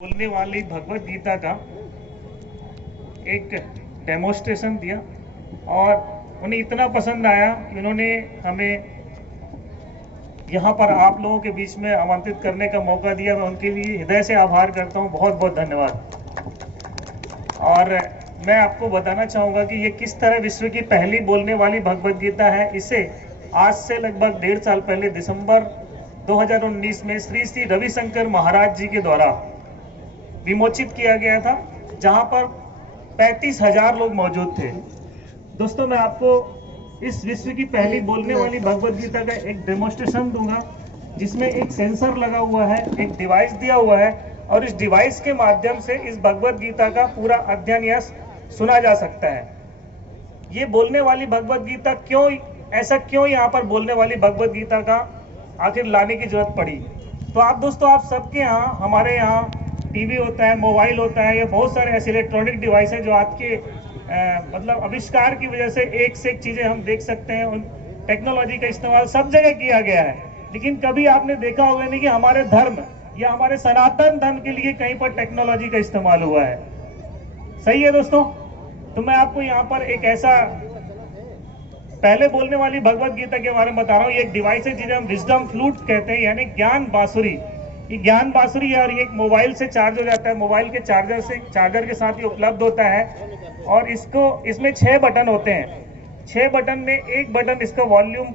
बोलने वाली भगवत गीता का एक डेमोस्ट्रेशन दिया और उन्हें इतना पसंद आया कि उन्होंने हमें यहाँ पर आप लोगों के बीच में आमंत्रित करने का मौका दिया। मैं उनके लिए हृदय से आभार करता हूँ, बहुत बहुत धन्यवाद। और मैं आपको बताना चाहूँगा कि ये किस तरह विश्व की पहली बोलने वाली भगवत गीता है। इसे आज से लगभग 1.5 साल पहले दिसंबर 2019 में श्री श्री रविशंकर महाराज जी के द्वारा विमोचित किया गया था, जहां पर 35,000 लोग मौजूद थे। दोस्तों, मैं आपको इस विश्व की पहली बोलने वाली भगवत गीता का एक डेमोस्ट्रेशन दूंगा, जिसमें एक सेंसर लगा हुआ है, एक डिवाइस दिया हुआ है और इस डिवाइस के माध्यम से इस भगवत गीता का पूरा अध्ययन या सुना जा सकता है। ये बोलने वाली भगवत गीता क्यों यहाँ पर बोलने वाली भगवत गीता का आखिर लाने की जरूरत पड़ी। तो आप दोस्तों, आप सबके यहाँ, हमारे यहाँ टीवी होता है, मोबाइल होता है, या बहुत सारे ऐसे इलेक्ट्रॉनिक डिवाइस हैं जो आज के मतलब आविष्कार की वजह से एक से एक चीजें हम देख सकते हैं। उन टेक्नोलॉजी का इस्तेमाल सब जगह किया गया है, लेकिन कभी आपने देखा होगा नहीं कि हमारे धर्म या हमारे सनातन धर्म के लिए कहीं पर टेक्नोलॉजी का इस्तेमाल हुआ है। सही है दोस्तों। तो मैं आपको यहाँ पर एक ऐसा पहले बोलने वाली भगवत गीता के बारे में बता रहा हूँ। ये एक डिवाइस है जिसे हम विजडम फ्लूट कहते हैं, यानी ज्ञान बांसुरी। ये ज्ञान बांसुरी है और ये एक मोबाइल से चार्ज हो जाता है। मोबाइल के चार्जर के साथ ये उपलब्ध होता है और इसमें 6 बटन होते हैं। 6 बटन में एक बटन इसका वॉल्यूम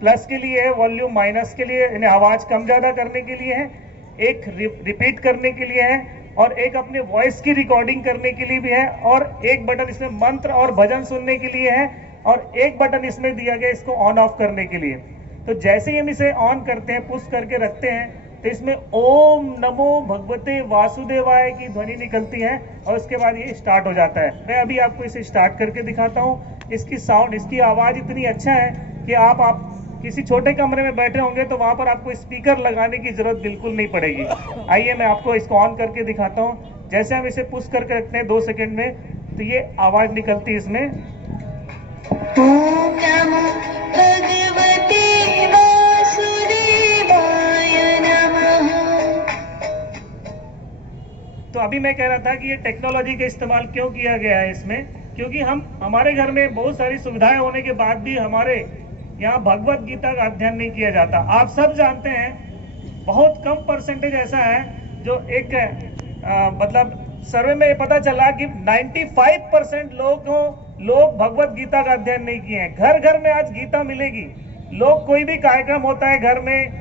प्लस के लिए है, वॉल्यूम माइनस के लिए, यानी आवाज कम ज्यादा करने के लिए है, एक रिपीट करने के लिए है और एक अपने वॉइस की रिकॉर्डिंग करने के लिए भी है, और एक बटन इसमें मंत्र और भजन सुनने के लिए है, और एक बटन इसमें दिया गया इसको ऑन ऑफ करने के लिए। तो जैसे ही हम इसे ऑन करते हैं, पुश करके रखते हैं, तो इसमें ओम नमो भगवते वासुदेवाय की ध्वनि निकलती है और उसके बाद ये स्टार्ट हो जाता है। मैं अभी आपको इसे स्टार्ट करके दिखाता हूँ। इसकी साउंड, इसकी आवाज इतनी अच्छा है कि आप किसी छोटे कमरे में बैठे होंगे तो वहां पर आपको स्पीकर लगाने की जरूरत बिल्कुल नहीं पड़ेगी। आइए मैं आपको इसको ऑन करके दिखाता हूँ। जैसे हम इसे पुश करके रखते हैं 2 सेकेंड में, तो ये आवाज निकलती है इसमें। ओम नमो भगवते वासुदेवाय नमः। तो अभी मैं कह रहा था कि ये टेक्नोलॉजी का इस्तेमाल क्यों किया गया है इसमें, क्योंकि हमारे घर में बहुत सारी सुविधाएं होने के बाद भी हमारे यहाँ भगवत गीता का अध्ययन नहीं किया जाता। आप सब जानते हैं, बहुत कम परसेंटेज ऐसा है जो एक मतलब सर्वे में पता चला कि 95% लोग भगवत गीता का अध्ययन नहीं किए हैं। घर घर में आज गीता मिलेगी। लोग, कोई भी कार्यक्रम होता है घर में,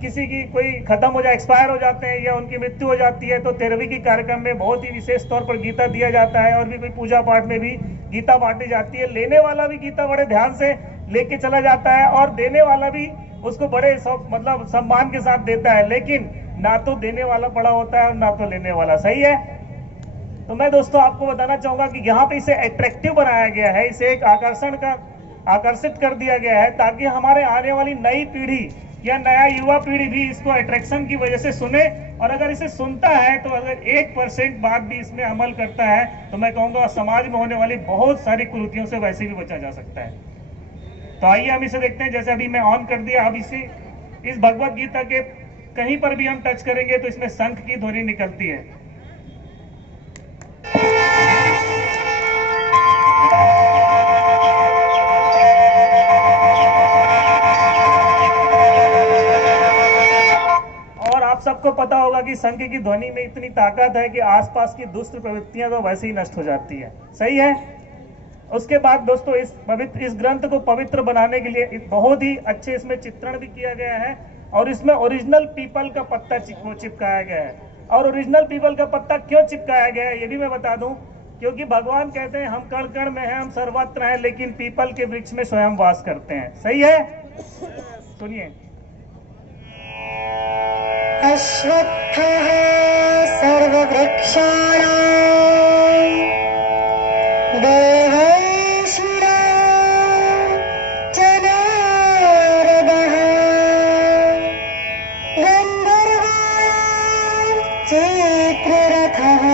किसी की कोई खत्म हो जाए, एक्सपायर हो जाते हैं या उनकी मृत्यु हो जाती है, तो 13वीं की कार्यक्रम में बहुत ही विशेष तौर पर गीता दिया जाता है, और भी कोई पूजा पाठ में भी गीता बांटी जाती है। लेने वाला भी गीता बड़े ध्यान से लेके चला जाता है और देने वाला भी उसको बड़े मतलब सम्मान के साथ देता है, लेकिन ना तो देने वाला बड़ा होता है और ना तो लेने वाला। सही है। तो मैं दोस्तों आपको बताना चाहूंगा कि यहाँ पे इसे अट्रैक्टिव बनाया गया है, इसे एक आकर्षित कर दिया गया है, ताकि हमारे आने वाली नई पीढ़ी या नया युवा पीढ़ी भी इसको अट्रैक्शन की वजह से सुने। और अगर इसे सुनता है तो अगर 1% बात भी इसमें अमल करता है, तो मैं कहूंगा समाज में होने वाली बहुत सारी कुरीतियों से वैसे भी बचा जा सकता है। तो आइए हम इसे देखते हैं। जैसे अभी मैं ऑन कर दिया, अब इस भगवत गीता के कहीं पर भी हम टच करेंगे तो इसमें शंख की ध्वनि निकलती है। और आप सबको पता होगा कि शंख की ध्वनि में इतनी ताकत है कि आसपास की दुष्ट प्रवृत्तियां तो वैसे ही नष्ट हो जाती है। सही है। उसके बाद दोस्तों, इस ग्रंथ को पवित्र बनाने के लिए बहुत ही अच्छे इसमें चित्रण भी किया गया है, और इसमें ओरिजिनल पीपल का पत्ता चिपकाया गया है। और ओरिजिनल पीपल का पत्ता क्यों चिपकाया गया है ये भी मैं बता दूं, क्योंकि भगवान कहते हैं हम कण कण में हैं, हम सर्वत्र हैं, लेकिन पीपल के वृक्ष में स्वयं वास करते हैं। सही है। सुनिए। अश्वत्थः सर्ववृक्षाणां देवर्षिणां च नारदः गन्धर्वाणां चित्ररथः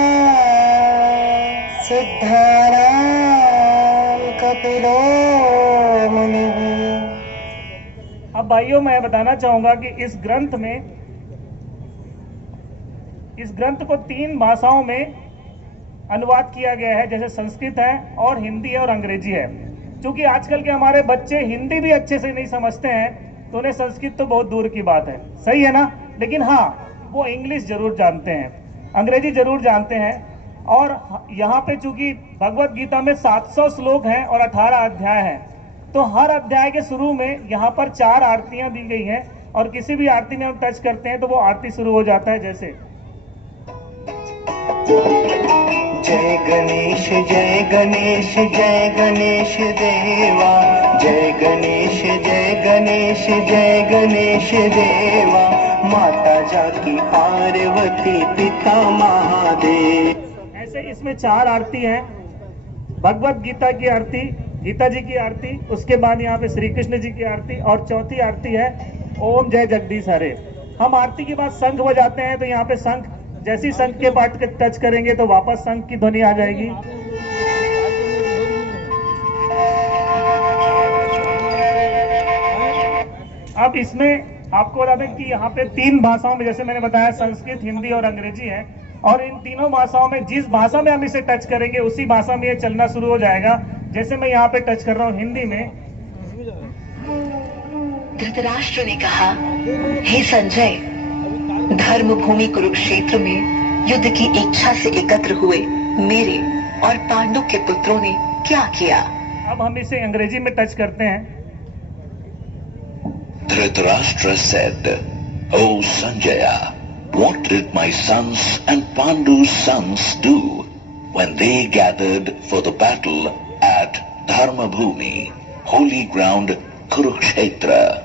सिद्धानां कपिलो मुनिः। अब भाइयों, मैं बताना चाहूंगा कि इस ग्रंथ में इस ग्रंथ को 3 भाषाओं में अनुवाद किया गया है, जैसे संस्कृत है और हिंदी है और अंग्रेजी है। क्योंकि आजकल के हमारे बच्चे हिंदी भी अच्छे से नहीं समझते हैं, तो उन्हें संस्कृत तो बहुत दूर की बात है, सही है ना। लेकिन हाँ, वो इंग्लिश जरूर जानते हैं, अंग्रेजी जरूर जानते हैं। और यहाँ पे चूंकि भगवत गीता में 700 श्लोक हैं और 18 अध्याय हैं, तो हर अध्याय के शुरू में यहाँ पर 4 आरतियां दी गई हैं, और किसी भी आरती में हम टच करते हैं तो वो आरती शुरू हो जाता है, जैसे जय गणेश जय गणेश जय गणेश देवा, जय गणेश जय गणेश जय गणेश देवा, माता जाकी पार्वती पिता महादेव। ऐसे इसमें 4 आरती हैं। भगवत गीता की आरती, गीता जी की आरती, उसके बाद यहाँ पे श्री कृष्ण जी की आरती, और चौथी आरती है ओम जय जगदीश हरे। हम आरती के बाद शंख बजाते हैं, तो यहाँ पे शंख, जैसी शंख के पार्ट के टच करेंगे तो वापस शंख की ध्वनि आ जाएगी। अब इसमें आपको बता दें कि यहाँ पे 3 भाषाओं में, जैसे मैंने बताया, संस्कृत, हिंदी और अंग्रेजी है, और इन तीनों भाषाओं में जिस भाषा में हम इसे टच करेंगे उसी भाषा में ये चलना शुरू हो जाएगा। जैसे मैं यहाँ पे टच कर रहा हूँ हिंदी में। धृतराष्ट्र ने कहा, हे संजय, धर्म भूमि कुरुक्षेत्र में युद्ध की इच्छा से एकत्र हुए मेरे और पांडु के पुत्रों ने क्या किया। अब हम इसे अंग्रेजी में टच करते हैं। Dhritarashtra said, O Sanjaya, what did my sons and Pandu's sons do when they gathered for the battle at Dharmabhumi, holy ground Kurukshetra?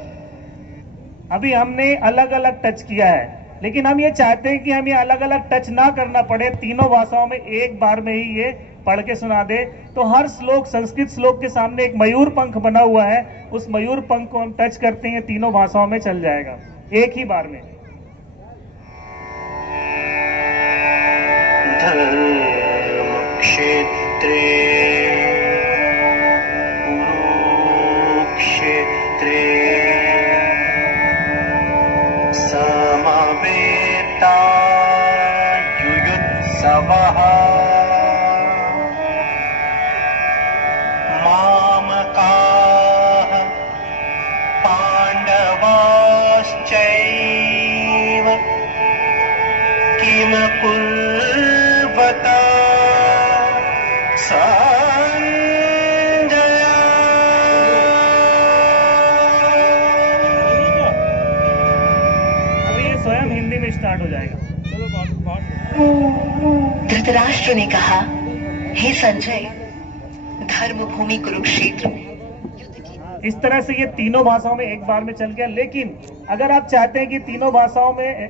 अभी हमने अलग अलग टच किया है, लेकिन हम ये चाहते हैं कि हम ये अलग अलग टच ना करना पड़े, तीनों भाषाओं में एक बार में ही ये पढ़ के सुना दे। तो हर श्लोक, संस्कृत श्लोक के सामने एक मयूर पंख बना हुआ है, उस मयूर पंख को हम टच करते हैं, तीनों भाषाओं में चल जाएगा एक ही बार में। क्षेत्रे कुरुक्षेत्रे समवेता युयुत्सवः मामकाः पाण्डवाश्चैव किम कुर्वता स्वयं हिंदी में स्टार्ट हो जाएगा। धृतराष्ट्र ने कहा, हे संजय, धर्म भूमि कुरुक्षेत्र में युद्ध की। इस तरह से ये तीनों भाषाओं में एक बार में चल गया। लेकिन अगर आप चाहते हैं कि तीनों भाषाओं में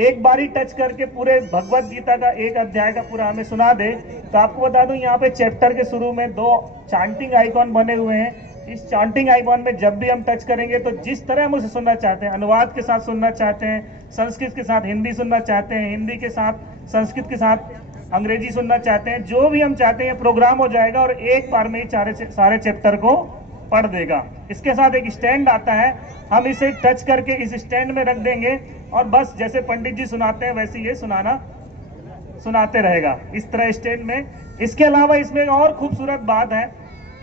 एक बार ही टच करके पूरे भगवत गीता का एक अध्याय का पूरा हमें सुना दे, तो आपको बता दूं, यहाँ पे चैप्टर के शुरू में 2 चांटिंग आइकॉन बने हुए हैं। इस चांटिंग आइकॉन में जब भी हम टच करेंगे तो जिस तरह हम उसे सुनना चाहते हैं, अनुवाद के साथ सुनना चाहते हैं, संस्कृत के साथ हिंदी सुनना चाहते हैं, हिंदी के साथ संस्कृत के साथ अंग्रेजी सुनना चाहते हैं, जो भी हम चाहते हैं प्रोग्राम हो जाएगा और एक बार में ही सारे चैप्टर को पढ़ देगा। इसके साथ एक स्टैंड आता है, हम इसे टच करके इस स्टैंड में रख देंगे और बस जैसे पंडित जी सुनाते हैं वैसे ये सुनाते रहेगा इस तरह स्टैंड में। इसके अलावा इसमें एक और खूबसूरत बात है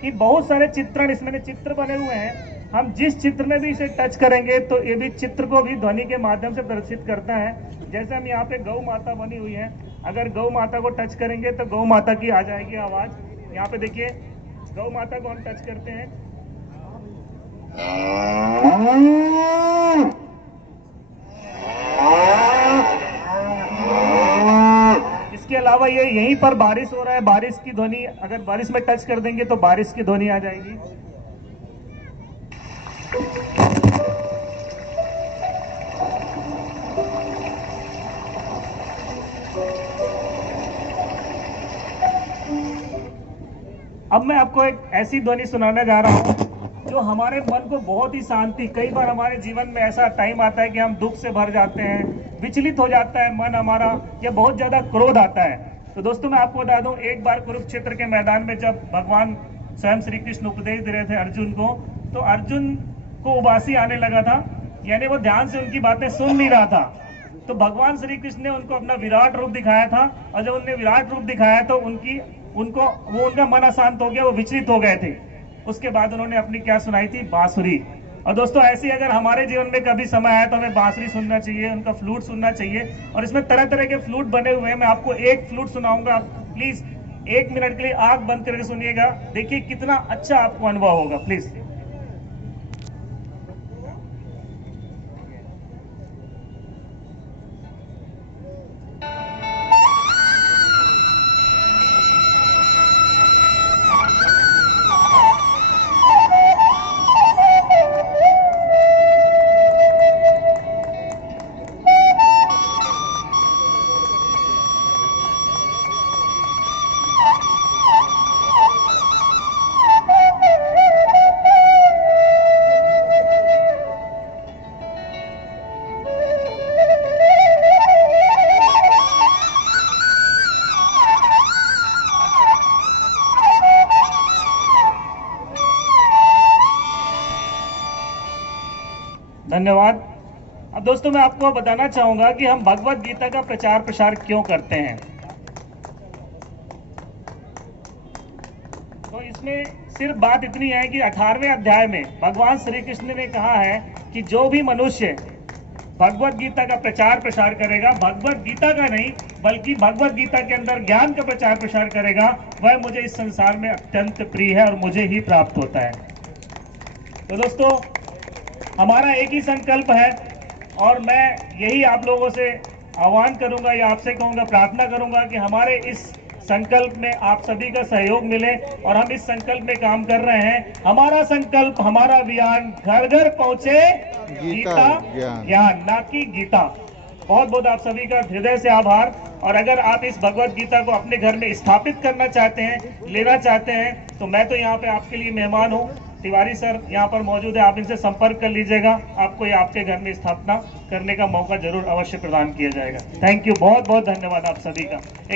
कि बहुत सारे चित्रण, इसमें चित्र बने हुए हैं। हम जिस चित्र में भी इसे टच करेंगे तो ये भी चित्र को भी ध्वनि के माध्यम से प्रदर्शित करता है। जैसे हम यहाँ पे गौ माता बनी हुई है, अगर गौ माता को टच करेंगे तो गौ माता की आ जाएगी आवाज। यहाँ पे देखिए, गौ माता को हम टच करते हैं, इसके अलावा ये यहीं पर बारिश हो रहा है, बारिश की ध्वनि, अगर बारिश में टच कर देंगे तो बारिश की ध्वनि आ जाएगी। अब मैं आपको एक ऐसी ध्वनि सुनाने जा रहा हूं जो हमारे मन को बहुत ही शांति, कई बार हमारे जीवन में ऐसा टाइम आता है कि हम दुख से भर जाते हैं, विचलित हो जाता है मन हमारा, या बहुत ज्यादा क्रोध आता है। तो दोस्तों मैं आपको बता दूं, एक बार कुरुक्षेत्र के मैदान में जब भगवान स्वयं श्री कृष्ण उपदेश दे रहे थे अर्जुन को, तो अर्जुन को उबासी आने लगा था, यानी वो ध्यान से उनकी बातें सुन नहीं रहा था। तो भगवान श्री कृष्ण ने उनको अपना विराट रूप दिखाया था, और जब उन्होंने विराट रूप दिखाया तो उनका मन अशांत हो गया, वो विचलित हो गए थे। उसके बाद उन्होंने अपनी क्या सुनाई थी? बांसुरी। और दोस्तों ऐसे ही अगर हमारे जीवन में कभी समय आया तो हमें बांसुरी सुनना चाहिए, उनका फ्लूट सुनना चाहिए। और इसमें तरह तरह के फ्लूट बने हुए हैं, मैं आपको एक फ्लूट सुनाऊंगा, प्लीज 1 मिनट के लिए आंख बंद करके सुनिएगा, देखिए कितना अच्छा आपको अनुभव होगा, प्लीज। धन्यवाद। अब दोस्तों मैं आपको बताना चाहूंगा कि हम भगवत गीता का प्रचार प्रसार क्यों करते हैं। तो इसमें सिर्फ बात इतनी है कि 18वें अध्याय में भगवान श्री कृष्ण ने कहा है कि जो भी मनुष्य भगवत गीता का प्रचार प्रसार करेगा, भगवत गीता का नहीं बल्कि भगवत गीता के अंदर ज्ञान का प्रचार प्रसार करेगा, वह मुझे इस संसार में अत्यंत प्रिय है और मुझे ही प्राप्त होता है। तो दोस्तों हमारा एक ही संकल्प है, और मैं यही आप लोगों से आह्वान करूंगा या आपसे कहूंगा, प्रार्थना करूंगा कि हमारे इस संकल्प में आप सभी का सहयोग मिले और हम इस संकल्प में काम कर रहे हैं। हमारा संकल्प, हमारा अभियान घर घर पहुंचे गीता ज्ञान, ना कि गीता। बहुत बहुत आप सभी का हृदय से आभार। और अगर आप इस भगवत गीता को अपने घर में स्थापित करना चाहते हैं, लेना चाहते हैं, तो मैं तो यहाँ पे आपके लिए मेहमान हूँ। तिवारी सर यहाँ पर मौजूद है, आप इनसे संपर्क कर लीजिएगा, आपको ये आपके घर में स्थापना करने का मौका जरूर अवश्य प्रदान किया जाएगा। थैंक यू, बहुत बहुत धन्यवाद आप सभी का।